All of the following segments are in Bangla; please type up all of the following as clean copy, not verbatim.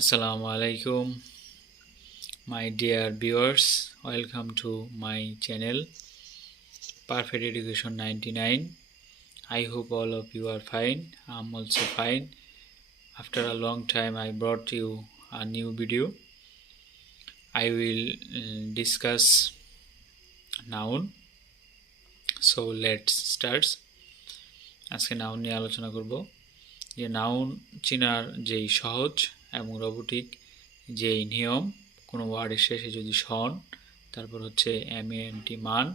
Assalamu alaikum, my dear viewers. Welcome to my channel Perfect Education 99. I hope all of you are fine. I'm also fine. After a long time I brought you a new video. I will discuss noun. So let's start. আজকে নাউন নিয়ে আলোচনা করব যে নাউন চিনার যেই সহজ এবং রোবোটিক যেই নিয়ম কোনো ওয়ার্ডের শেষে যদি সন তারপর হচ্ছে এমএএমটি মান্ড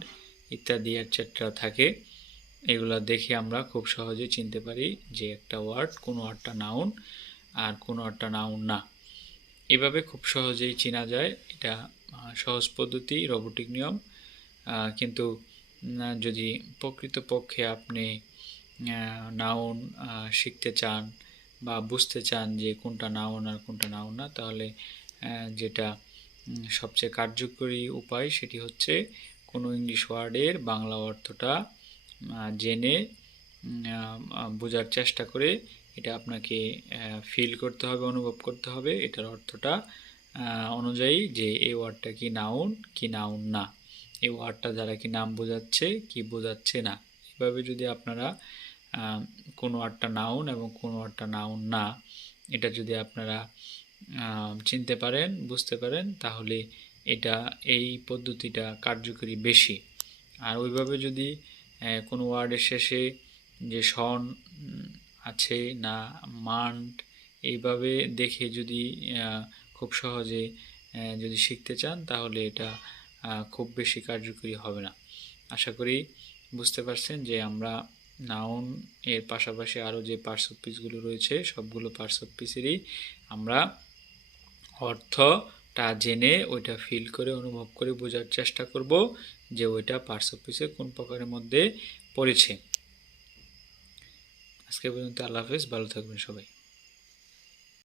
ইত্যাদি এটসেট্রা থাকে এগুলা দেখে আমরা খুব সহজে চিনতে পারি যে একটা ওয়ার্ড কোন ওয়ার্ডটা নাউন আর কোন ওয়ার্ডটা নাউন না। এভাবে খুব সহজেই চেনা যায়। এটা সহজ পদ্ধতি, রোবোটিক নিয়ম। কিন্তু যদি প্রকৃতপক্ষে আপনি নাউন শিখতে চান বা বুঝতে চান যে কোনটা নাউন আর কোনটা নাউন না, তাহলে যেটা সবচেয়ে কার্যকরী উপায় সেটি হচ্ছে কোনো ইংলিশ ওয়ার্ডের বাংলা অর্থটা জেনে বোঝার চেষ্টা করে এটা আপনাকে ফিল করতে হবে, অনুভব করতে হবে এটার অর্থটা অনুযায়ী যে এই ওয়ার্ডটা কি নাউন না, এই ওয়ার্ডটা দ্বারা কি নাম বোঝাচ্ছে কি বোঝাচ্ছে না। এভাবে যদি আপনারা কোন ওয়ার্ডটা নাউন এবং কোন ওয়ার্ডটা নাউন না এটা যদি আপনারা চিনতে পারেন, বুঝতে পারেন, তাহলে এই পদ্ধতিটা কার্যকরী বেশি। আর ওইভাবে যদি কোনো ওয়ার্ডের শেষে যে সন আছে না মান্ড এইভাবে দেখে যদি খুব সহজে যদি শিখতে চান তাহলে এটা খুব বেশি কার্যকরী হবে না। আশা করি বুঝতে পারছেন যে আমরা নাউন এর পাশাপাশি আরও যে পার্টস অফ স্পিচগুলো রয়েছে সবগুলো পার্টস অফ স্পিচেরই আমরা অর্থটা জেনে ওইটা ফিল করে অনুভব করে বোঝার চেষ্টা করব যে ওইটা পার্টস অফ স্পিচের কোন প্রকারের মধ্যে পড়েছে। আজকে পর্যন্ত আল্লাহ হাফেজ, ভালো থাকবেন সবাই।